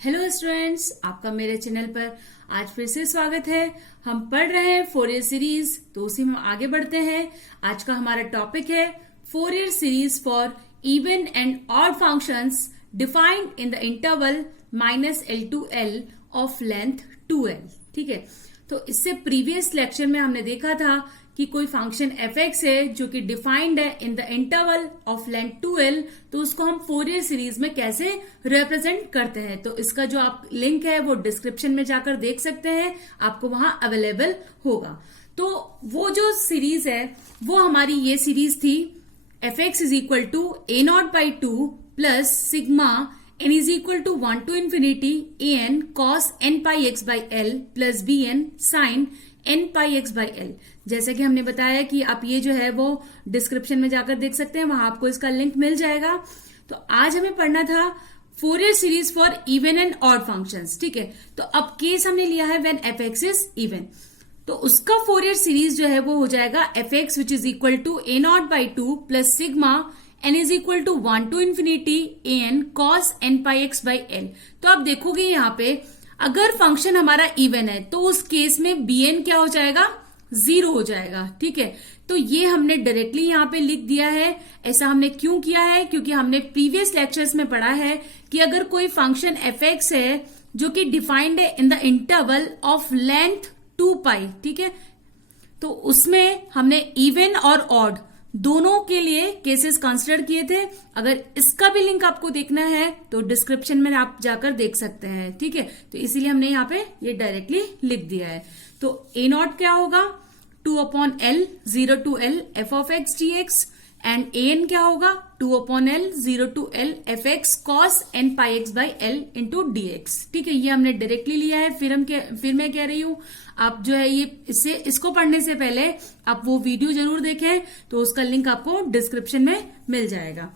Hello students, आपका मेरे channel पर आज फिर से स्वागत है। हम पढ़ रहे हैं फोरियर सीरीज, तो उसी में आगे बढ़ते हैं। आज का हमारा टॉपिक है Fourier series for even and odd functions defined in the interval -l to l of length 2l। ठीक है, तो इससे प्रीवियस लेक्चर में हमने देखा था कि कोई फंक्शन f(x) है जो कि डिफाइंड है in the interval of length 2l, तो उसको हम फोरियर सीरीज में कैसे रिप्रेजेंट करते हैं। तो इसका जो आप लिंक है वो डिस्क्रिप्शन में जाकर देख सकते हैं, आपको वहां अवेलेबल होगा। तो वो जो सीरीज है वो हमारी ये सीरीज थी f(x) is equal to a0/2 plus sigma n is equal to 1 to infinity an cos n πx/l plus bn sin n πx/l। जैसे कि हमने बताया कि आप ये जो है वो डिस्क्रिप्शन में जाकर देख सकते हैं, वहां आपको इसका लिंक मिल जाएगा। तो आज हमें पढ़ना था Fourier series for even and odd functions. ठीक है, तो अब केस हमने लिया है व्हेन f(x) इज इवन, तो उसका फोरियर सीरीज जो है वो हो जाएगा f(x) which is equal to a0/2 plus sigma n is equal to 1 to infinity an cos n πx/l। तो आप देखोगे यहाँ पे अगर फंक्शन हमारा इवन है तो उस केस में bn क्या हो जाएगा, 0 हो जाएगा। ठीक है, तो ये हमने डायरेक्टली यहाँ पे लिख दिया है। ऐसा हमने क्यों किया है, क्योंकि हमने प्रीवियस लेक्चर्स में पढ़ा है कि अगर कोई फंक्शन f(x) है जो कि डिफाइंड है in the interval of length 2π, ठीक है, तो उसमें हमने इवन और ऑड दोनों के लिए केसेस कंसिडर किए थे। अगर इसका भी लिंक आपको देखना है तो डिस्क्रिप्शन में आप जाकर देख सकते हैं। ठीक है, तो इसीलिए हमने यहाँ पे ये डायरेक्टली लिख दिया है। तो a0 क्या होगा, 2/l 0 to l f(x) dx and an क्या होगा, 2/l 0 to l f(x) cos n πx/l into dx। ठीक है, ये हमने डायरेक्टली लिया है। फिर मैं कह रही हूं आप जो है ये इसको पढ़ने से पहले आप वो वीडियो जरूर देखें, तो उसका लिंक आपको डिस्क्रिप्शन में मिल जाएगा।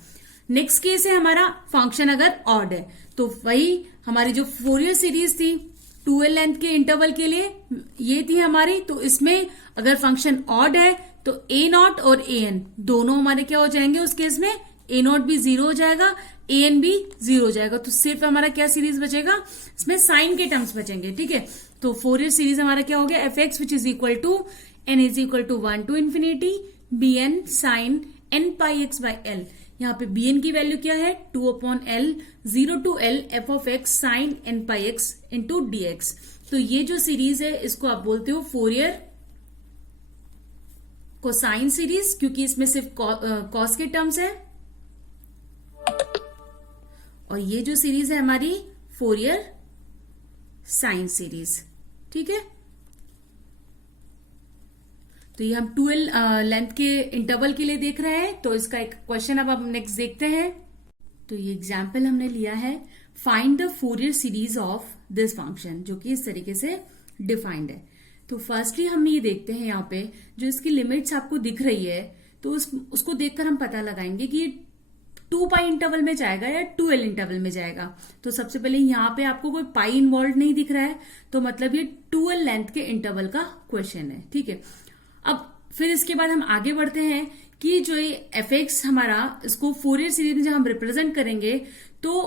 नेक्स्ट केस है हमारा फंक्शन अगर ऑड है, तो वही हमारी जो फोरियर सीरीज थी 2l लेंथ के इंटरवल के लिए ये थी हमारी। तो इसमें अगर फंक्शन ऑड है तो a0 और an दोनों हमारे क्या हो जाएंगे, उस केस में a0 भी 0 हो जाएगा, an भी 0 हो जाएगा। तो सिर्फ हमारा क्या सीरीज बचेगा, इसमें साइन के टर्म्स बचेंगे। ठीक है, तो फोरियर सीरीज हमारा क्या हो गया, f(x) which is equal to n is equal to 1 to infinity bn sin n πx/l। यहाँ पे bn की वैल्यू क्या है, 2/l 0 to l f(x) sin n πx into dx। तो ये जो सीरीज है इसको आप बोलते हो फोरियर कोसाइन सीरीज, क्योंकि इसमें सिर्फ कॉस के टर्म्स है। और ये जो सीरीज है हमारी फोरियर साइन सीरीज। ठीक है, तो ये हम 2l लेंथ के इंटरवल के लिए देख रहे हैं। तो इसका एक क्वेश्चन अब हम नेक्स्ट देखते हैं। तो ये एग्जाम्पल हमने लिया है, find the Fourier series of this function, जो कि इस तरीके से डिफाइंड है। तो फर्स्टली हम ये देखते हैं यहाँ पे जो इसकी लिमिट्स आपको दिख रही है, तो उसको देखकर हम पता लगाएंगे कि ये 2π इंटरवल में जाएगा या 2l इंटरवल में जाएगा। तो सबसे पहले यहाँ पे आपको कोई पाई इन्वॉल्व नहीं दिख रहा है, तो मतलब ये 2l लेंथ के इंटरवल का क्वेश्चन है। ठीक है, अब फिर इसके बाद हम आगे बढ़ते हैं कि जो ये f(x) हमारा, इसको फोरियर सीरीज में जब हम रिप्रेजेंट करेंगे तो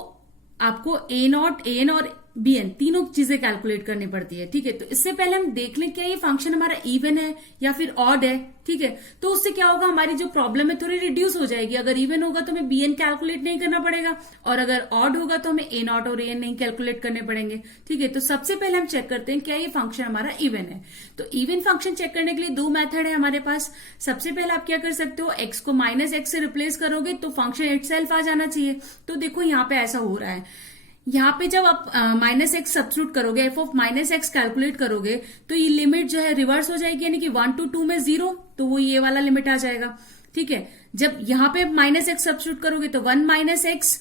आपको a0, an और bn तीनों चीजें कैलकुलेट करनी पड़ती है। ठीक है, तो इससे पहले हम देख लें क्या ये फंक्शन हमारा इवन है या फिर ऑड है। ठीक है, तो उससे क्या होगा, हमारी जो प्रॉब्लम है थोड़ी रिड्यूस हो जाएगी। अगर इवन होगा तो हमें bn कैलकुलेट नहीं करना पड़ेगा, और अगर ऑड होगा तो हमें a0 और an नहीं कैलकुलेट करने पड़ेंगे। ठीक है, तो सबसे पहले हम चेक करते हैं क्या ये फंक्शन हमारा इवन है। तो इवन फंक्शन चेक करने के लिए दो मेथड है हमारे पास। सबसे पहले आप क्या कर सकते हो, x को -x से रिप्लेस करोगे तो फंक्शन इटसेल्फ आ जाना चाहिए। तो देखो यहाँ पे ऐसा हो रहा है, यहाँ पे जब आप -x सब्स्टिट्यूट करोगे, f(-x) कैलकुलेट करोगे तो ये लिमिट जो है रिवर्स हो जाएगी, यानी कि 1 to 2 में 0, तो वो ये वाला लिमिट आ जाएगा। ठीक है, जब यहाँ पे -x सब्स्टिट्यूट करोगे तो 1 - x,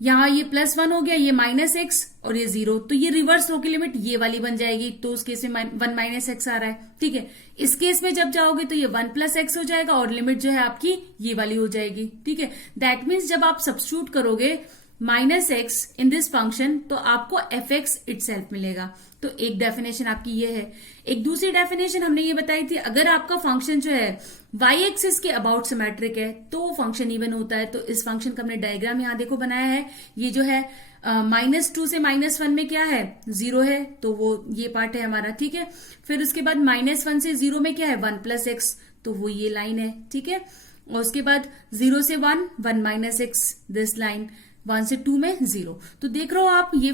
यहाँ ये +1 हो गया, ये -x और ये 0, तो ये रिवर्स होकर लिमिट ये वाली बन जाएगी। तो उस केस में 1 - x आ रहा है। ठीक है, इस केस में जब जाओगे तो ये 1 + x हो जाएगा और लिमिट जो है आपकी ये वाली हो जाएगी। ठीक है, दैट मीन्स जब आप सब्स्टिट्यूट करोगे -x इन दिस फंक्शन तो आपको f(x) इटसेल्फ मिलेगा। तो एक डेफिनेशन आपकी ये है। एक दूसरी डेफिनेशन हमने ये बताई थी, अगर आपका फंक्शन जो है y एक्सिस के अबाउट सिमेट्रिक है तो वो फंक्शन इवन होता है। तो इस फंक्शन का हमने डायग्राम यहाँ देखो बनाया है। ये जो है -2 से -1 में क्या है, 0 है, तो वो ये पार्ट है हमारा, ठीक है। फिर उसके बाद -1 से 0 में क्या है, 1 + x, तो वो ये लाइन है, ठीक है। और उसके बाद 0 से 1, 1 - x, दिस लाइन, 1 से 2 में 0। तो देख रहे हो आप ये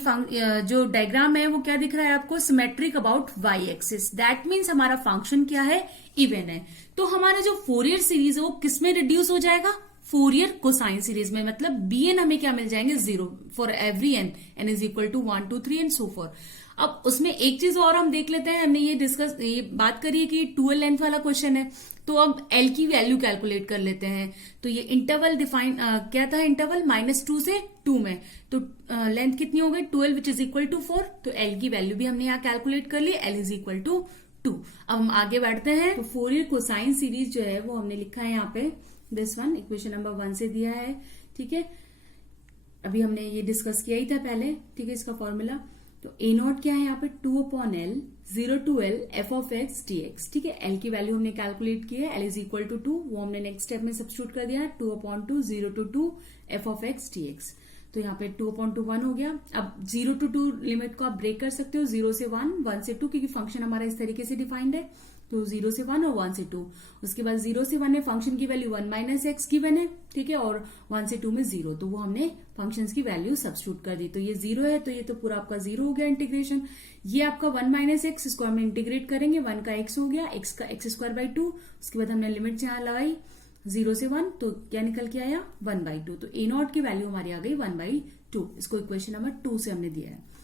जो डायग्राम है वो क्या दिख रहा है आपको, symmetric about Y axis. That means हमारा फंक्शन क्या है, इवन है। तो हमारा जो फोरियर सीरीज है वो किसमें रिड्यूस हो जाएगा, फोरियर कोसाइन सीरीज में। मतलब bn हमें क्या मिल जाएंगे, 0 for every n is equal to 1 2 3 and so forth. अब उसमें एक चीज और हम देख लेते हैं, हमने ये बात करी है कि 12 लेंथ वाला क्वेश्चन है, तो अब l की वैल्यू कैलकुलेट कर लेते हैं। तो ये इंटरवल डिफाइन क्या था, इंटरवल -2 से 2 में, तो लेंथ कितनी हो गई, 12 विच इज इक्वल टू 4। तो l की वैल्यू भी हमने यहाँ कैलकुलेट कर ली, l इज इक्वल टू 2। अब हम आगे बढ़ते हैं। तो फोरियर कोसाइन सीरीज जो है वो हमने लिखा है यहाँ पे, दिस वन, इक्वेशन नंबर 1 से दिया है, ठीक है। अभी हमने ये डिस्कस किया ही था पहले, ठीक है, इसका फॉर्मूला। तो a0 क्या है यहाँ पे, 2/L 0 to L f of x dx, ठीक है। l की वैल्यू हमने कैलकुलेट की है, l इज इक्वल टू 2, वो हमने नेक्स्ट स्टेप में सब्स्टिट्यूट कर दिया, 2/2 0 to 2 f of x dx। तो यहाँ पे 2/2 1 हो गया। अब 0 to 2 लिमिट को आप ब्रेक कर सकते हो, 0 से 1, 1 से 2, क्योंकि फंक्शन हमारा इस तरीके से डिफाइंड है। तो 0 से 1 और 1 से 2। उसके बाद 0 से 1 में फंक्शन की वैल्यू 1 - x गिवन है, ठीक है, और 1 से 2 में 0, तो वो हमने फंक्शंस की वैल्यू सब्स्टिट्यूट कर दी। तो ये 0 है, तो ये तो पूरा आपका 0 हो गया इंटीग्रेशन। ये आपका 1 - x, इसको हम इंटीग्रेट करेंगे, 1 का x हो गया, x का x²/2। उसके बाद हमने लिमिट यहाँ लगाई 0 से 1, तो क्या निकल के आया, 1/2। तो a0 की वैल्यू हमारी आ गई 1/2। इसको इक्वेशन नंबर 2 से हमने दिया है।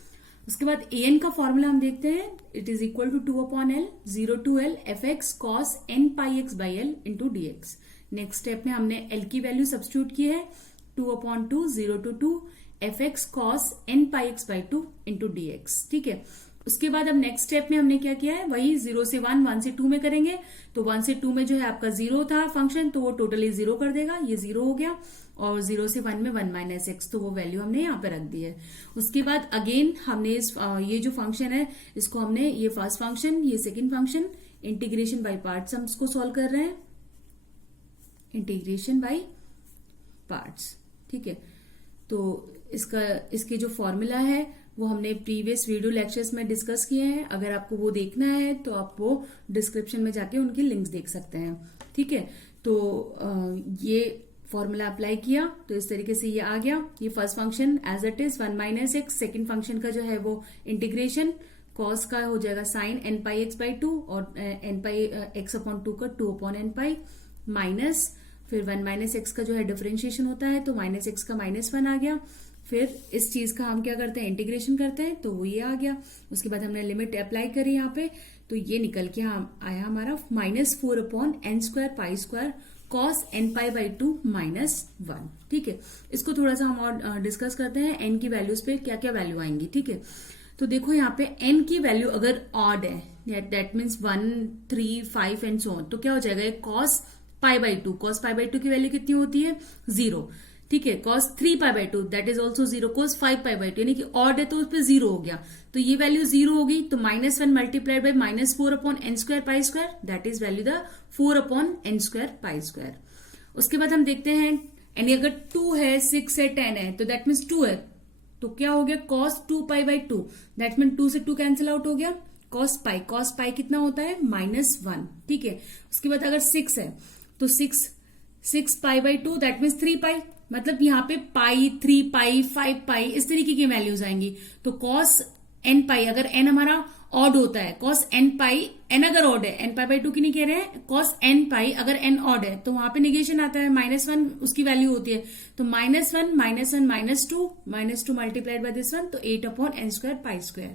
उसके बाद an का फॉर्मूला हम देखते हैं, it is equal to 2/L 0 to L fx cos nπx/L into dx। Next step में हमने l की वैल्यू सब्स्टिट्यूट की है, 2/2 0 to 2 fx cos nπx/2 into dx, ठीक है। उसके बाद अब नेक्स्ट स्टेप में हमने क्या किया है, वही 0 से 1, 1 से 2 में करेंगे। तो 1 से 2 में जो है आपका 0 था फंक्शन, तो वो टोटली 0 कर देगा, ये 0 हो गया। और 0 से 1 में 1 - x, तो वो वैल्यू हमने यहाँ पे रख दी है। उसके बाद अगेन हमने ये जो फंक्शन है इसको हमने, ये फर्स्ट फंक्शन, ये second function, integration by parts हम इसको सॉल्व कर रहे हैं, इंटीग्रेशन बाय पार्ट्स, ठीक है। तो इसके जो फॉर्मूला है वो हमने प्रीवियस वीडियो लेक्चर्स में डिस्कस किए हैं। अगर आपको वो देखना है तो आप वो डिस्क्रिप्शन में जाके उनकी लिंक्स देख सकते हैं, ठीक है। तो ये फॉर्मूला अप्लाई किया तो इस तरीके से ये आ गया। ये first function as it is 1 - x, second function का जो है वो इंटीग्रेशन कॉस का हो जाएगा sin nπx/2 और nπx/2 का 2/nπ माइनस, फिर 1 - x का जो है डिफरेंशिएशन होता है, तो -x का -1 आ गया। फिर इस चीज का हम क्या करते हैं, इंटीग्रेशन करते हैं, तो वो ये आ गया। उसके बाद हमने लिमिट अप्लाई करी यहाँ पे, तो ये निकल के आया हमारा -4/n²π² cos nπ/2 -1, ठीक है। इसको थोड़ा सा हम और डिस्कस करते हैं, n की वैल्यूज पे क्या क्या वैल्यू आएंगी, ठीक है। तो देखो यहाँ पे n की वैल्यू अगर ऑड है, that means 1 3 5 and so on, तो क्या हो जाएगा, cos π/2, cos π/2 की वैल्यू कितनी होती है, 0, ठीक है। cos 3π/2 that is also 0, cos 5π/2 यानी कि ऑड है तो उस पर 0 हो गया, तो ये वैल्यू 0 हो गई। तो -1 multiplied by -4/n²π² that is value the 4/n²π²। उसके बाद हम देखते हैं, यानी अगर 2 है, 6 है, 10 है, तो दैट मीन्स 2 है, तो क्या हो गया, cos 2π/2 दैट मीन 2 से 2 कैंसिल आउट हो गया, cos π कितना होता है, -1, ठीक है। उसके बाद अगर 6 है तो 6π/2 दैट मीन्स 3π, मतलब यहाँ पे पाई, 3π, 5π इस तरीके की वैल्यूज आएंगी। तो cos nπ अगर n हमारा ऑड होता है, cos nπ, n अगर ऑड है, nπ/2 की नहीं कह रहे हैं, cos nπ अगर n ऑड है तो वहां पे निगेशन आता है, -1 उसकी वैल्यू होती है, तो -1 -2 मल्टीप्लाइड बाय दिस वन, तो 8/n²π²।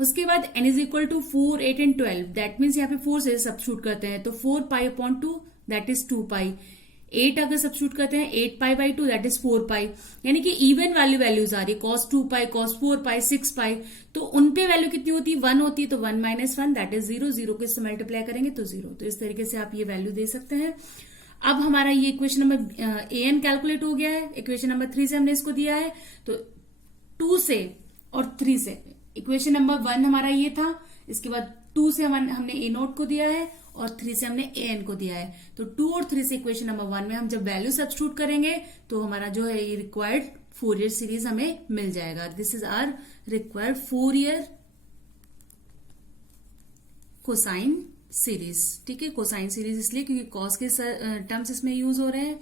उसके बाद n is equal to 4 8 and 12 that means यहाँ पे 4 से सब्स्टिट्यूट करते हैं, तो 4π/2 दैट इज 2π, 8 अगर सब्स्टिट्यूट करते हैं 8π/2 दैट इज 4π, यानी कि इवन वैल्यूज आ रही है, cos 2π, cos 4π, 6π, तो उनपे वैल्यू कितनी होती है, 1 होती है, तो 1 - 1 दैट इज 0, 0 को इससे मल्टीप्लाई करेंगे तो 0। तो इस तरीके से आप ये वैल्यू दे सकते हैं। अब हमारा ये इक्वेशन नंबर an कैलकुलेट हो गया है, इक्वेशन नंबर 3 से हमने इसको दिया है, तो 2 से और 3 से इक्वेशन नंबर 1 हमारा ये था, इसके बाद 2 से हमने a0 को दिया है और 3 से हमने an को दिया है। तो 2 और 3 से इक्वेशन नंबर 1 में हम जब वैल्यू सब्स्टिट्यूट करेंगे तो हमारा जो है ये रिक्वायर्ड फोरियर सीरीज हमें मिल जाएगा। This is our required Fourier cosine series. ठीक है, कोसाइन सीरीज इसलिए क्योंकि कॉस के टर्म्स इसमें यूज हो रहे हैं।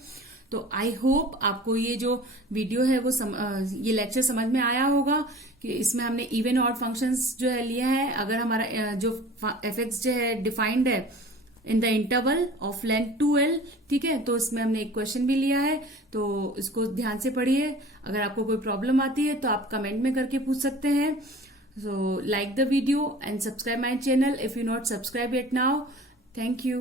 तो आई होप आपको ये जो वीडियो है वो ये लेक्चर समझ में आया होगा कि इसमें हमने इवन ऑड फंक्शंस जो है लिया है। अगर हमारा जो एफ जो है डिफाइंड है in the interval of length 2l, ठीक है, तो इसमें हमने एक क्वेश्चन भी लिया है, तो इसको ध्यान से पढ़िए। अगर आपको कोई प्रॉब्लम आती है तो आप कमेंट में करके पूछ सकते हैं। So like the video and subscribe my channel if you not subscribe yet now. Thank you.